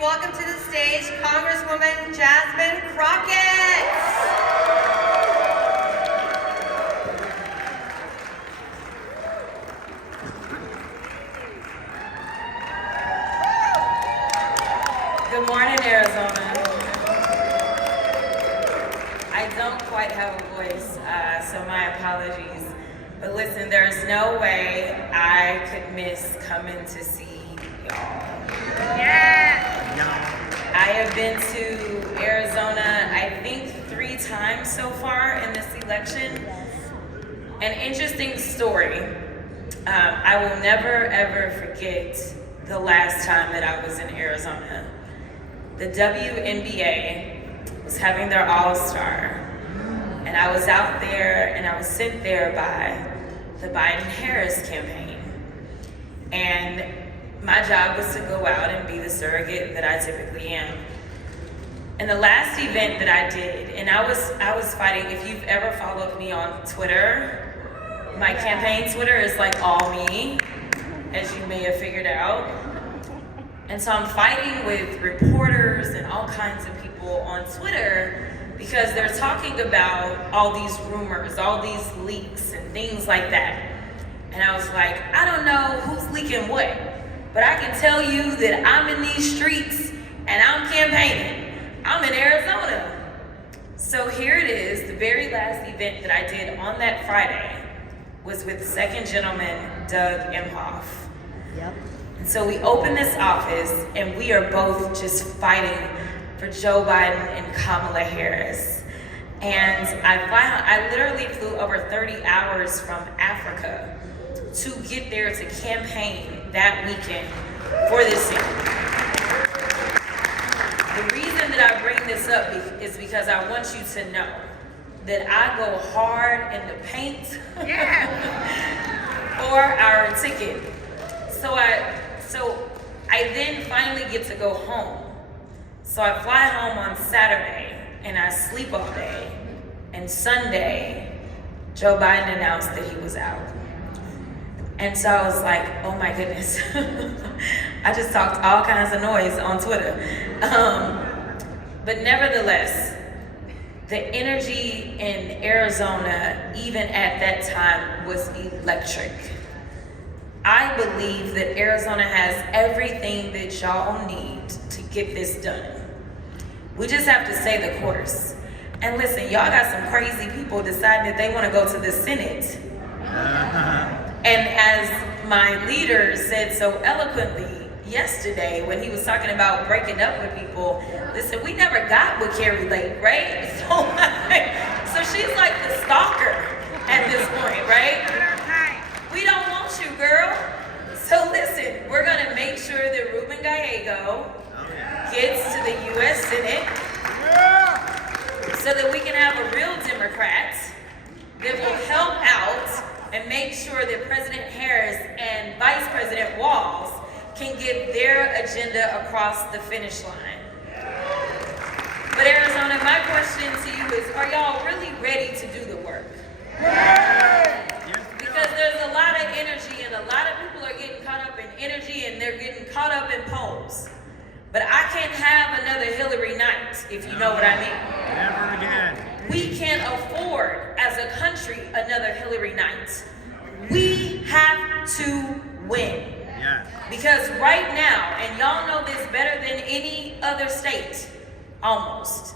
welcome to the stage Congresswoman Jasmine Crockett. Good morning, Arizona. I don't quite have a voice, so my apologies. But listen, there's no way I could miss coming to see y'all. Yeah. I have been to Arizona, I think 3 times so far in this election. An interesting story. I will never ever forget the last time that I was in Arizona. The WNBA was having their All-Star, and I was out there and I was sent there by the Biden-Harris campaign. And my job was to go out and be the surrogate that I typically am. And the last event that I did, and I was fighting, if you've ever followed me on Twitter, my campaign Twitter is like all me, as you may have figured out. And so I'm fighting with reporters and all kinds of people on Twitter because they're talking about all these rumors, all these leaks and things like that. And I was like, I don't know who's leaking what, but I can tell you that I'm in these streets and I'm campaigning. I'm in Arizona. So here it is, the very last event that I did on that Friday was with Second Gentleman Doug Emhoff. Yep. And so we open this office and we are both just fighting for Joe Biden and Kamala Harris. And I literally flew over 30 hours from Africa to get there to campaign that weekend for this city. The reason that I bring this up is because I want you to know that I go hard in the paint for our ticket. So I then finally get to go home. So I fly home on Saturday and I sleep all day. And Sunday, Joe Biden announced that he was out. And so I was like, oh my goodness. I just talked all kinds of noise on Twitter. But nevertheless, the energy in Arizona, even at that time, was electric. I believe that Arizona has everything that y'all need to get this done. We just have to stay the course. And listen, y'all got some crazy people deciding that they want to go to the Senate. And as my leader said so eloquently yesterday when he was talking about breaking up with people, listen, we never got with Carrie Lake, right? So she's like the stalker at this point, right? We don't want you, girl. So listen, we're gonna make sure that Ruben Gallego gets to the U.S. Senate so that we can have a real Democrat that will help out and make sure that President Harris and Vice President Walz can get their agenda across the finish line. But Arizona, my question to you is, are y'all really ready to do the work? Because there's a lot of energy and a lot of people are getting caught up in energy and they're getting caught up in polls. But I can't have another Hillary night, if you know what I mean. Never again. We can't afford, as a country, another Hillary night. We have to win. Yes. Because right now, and y'all know this better than any other state, almost,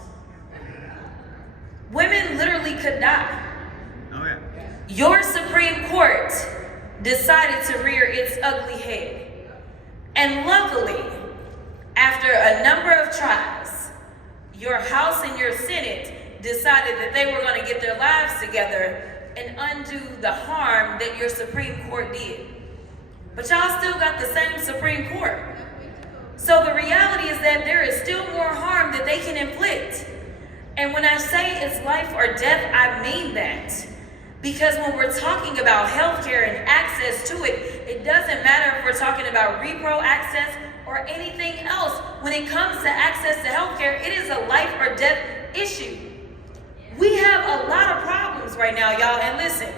women literally could die. Oh yeah. Your Supreme Court decided to rear its ugly head. And luckily, after a number of trials, your House and your Senate decided that they were going to get their lives together and undo the harm that your Supreme Court did. But y'all still got the same Supreme Court. So the reality is that there is still more harm that they can inflict. And when I say it's life or death, I mean that. Because when we're talking about healthcare and access to it, it doesn't matter if we're talking about repro access or anything else. When it comes to access to healthcare, it is a life or death issue. We have a lot of problems right now, y'all. And listen,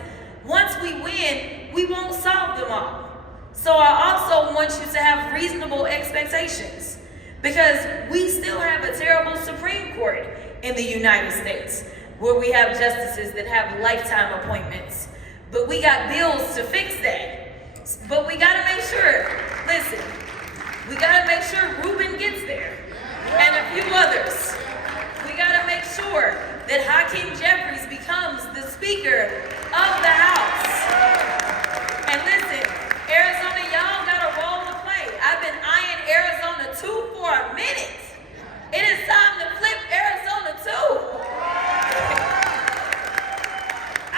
once we win, we won't solve them all. So I also want you to have reasonable expectations. Because we still have a terrible Supreme Court in the United States where we have justices that have lifetime appointments. But we got bills to fix that. But we gotta make sure, listen, we gotta make sure Reuben gets there and a few others. We gotta make sure that Hakeem Jeffries becomes the Speaker of the House. And listen, Arizona, y'all got a role to play. I've been eyeing Arizona 2 for a minute. It is time to flip Arizona 2.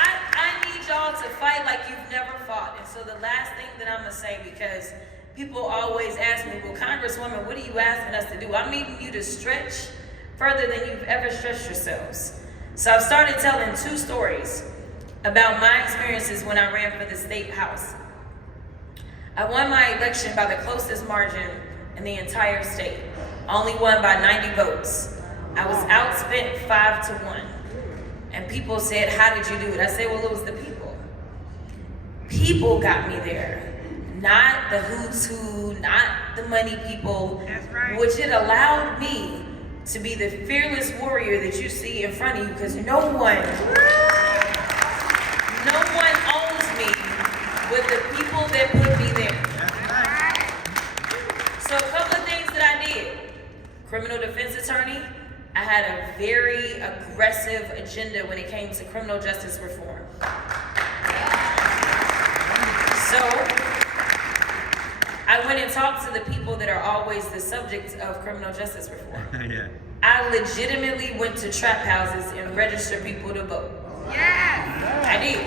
I need y'all to fight like you've never fought. And so the last thing that I'm gonna say, because people always ask me, well, Congresswoman, what are you asking us to do? I'm needing you to stretch further than you've ever stretched yourselves. So I've started telling 2 stories about my experiences when I ran for the state house. I won my election by the closest margin in the entire state. Only won by 90 votes. I was outspent 5-1. And people said, how did you do it? I said, well, it was the people. People got me there. Not the who's who, not the money people. That's right. Which it allowed me to be the fearless warrior that you see in front of you, because no one owns me with the people that put me there. So a couple of things that I did. Criminal defense attorney. I had a very aggressive agenda when it came to criminal justice reform. So I went and talked to the people that are always the subject of criminal justice reform. Yeah. I legitimately went to trap houses and registered people to vote. Yes. I did.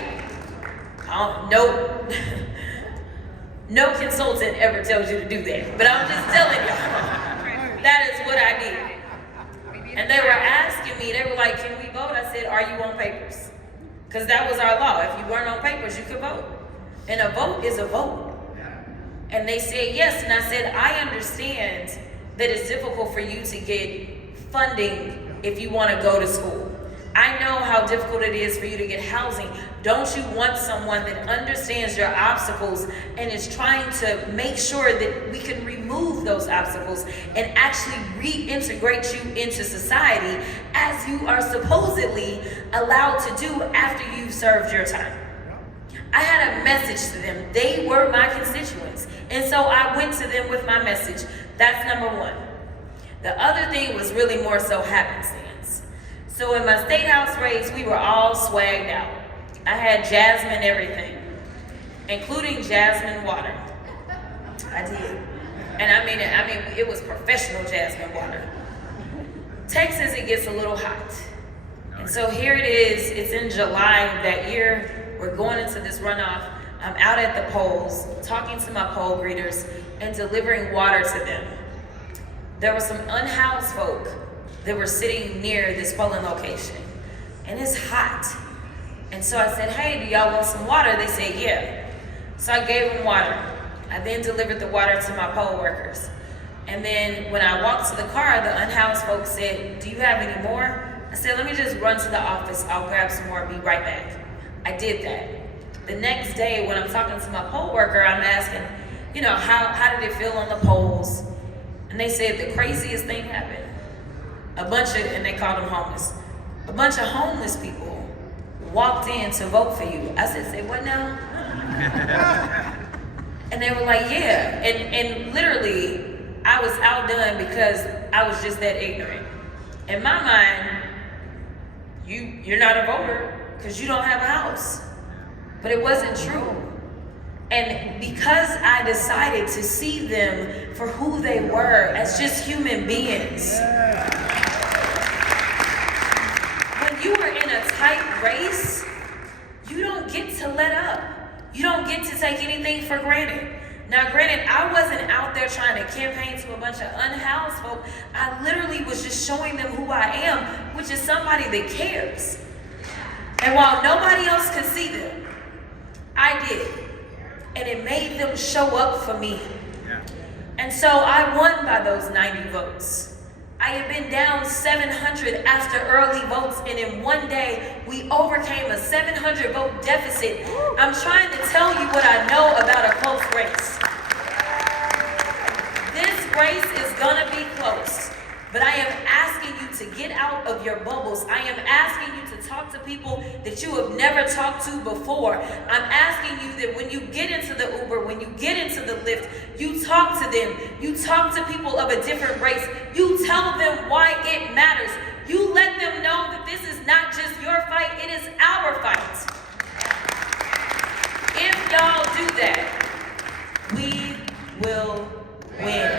No consultant ever tells you to do that, but I'm just telling y'all, that is what I did. And they were asking me, they were like, can we vote? I said, are you on papers? Because that was our law. If you weren't on papers, you could vote. And a vote is a vote. And they said yes, and I said, I understand that it's difficult for you to get funding if you want to go to school. I know how difficult it is for you to get housing. Don't you want someone that understands your obstacles and is trying to make sure that we can remove those obstacles and actually reintegrate you into society as you are supposedly allowed to do after you've served your time? I had a message to them. They were my constituents. And so I went to them with my message. That's number one. The other thing was really more so happenstance. So in my state house race, we were all swagged out. I had Jasmine everything, including Jasmine water. I did. And I mean, it was professional Jasmine water. Texas, it gets a little hot. And so here it is, it's in July of that year. We're going into this runoff. I'm out at the polls, talking to my poll greeters and delivering water to them. There were some unhoused folk that were sitting near this polling location. And it's hot. And so I said, hey, do y'all want some water? They said, yeah. So I gave them water. I then delivered the water to my poll workers. And then when I walked to the car, the unhoused folks said, do you have any more? I said, let me just run to the office. I'll grab some more and be right back. I did that. The next day when I'm talking to my poll worker, I'm asking, how did it feel on the polls? And they said the craziest thing happened. And they called them homeless. A bunch of homeless people walked in to vote for you. I said, say what now? And they were like, yeah. And literally, I was outdone because I was just that ignorant. In my mind, you're not a voter because you don't have a house. But it wasn't true. And because I decided to see them for who they were as just human beings. When you are in a tight race, you don't get to let up. You don't get to take anything for granted. Now, granted, I wasn't out there trying to campaign to a bunch of unhoused folk. I literally was just showing them who I am, which is somebody that cares. And while nobody else could see them, I did. And it made them show up for me. And so I won by those 90 votes. I had been down 700 after early votes, and in one day, we overcame a 700 vote deficit. I'm trying to tell you what I know about a close race. This race is gonna be close. But I am asking you to get out of your bubbles. I am asking you to talk to people that you have never talked to before. I'm asking you that when you get into the Uber, when you get into the Lyft, you talk to them. You talk to people of a different race. You tell them why it matters. You let them know that this is not just your fight, it is our fight. If y'all do that, we will win.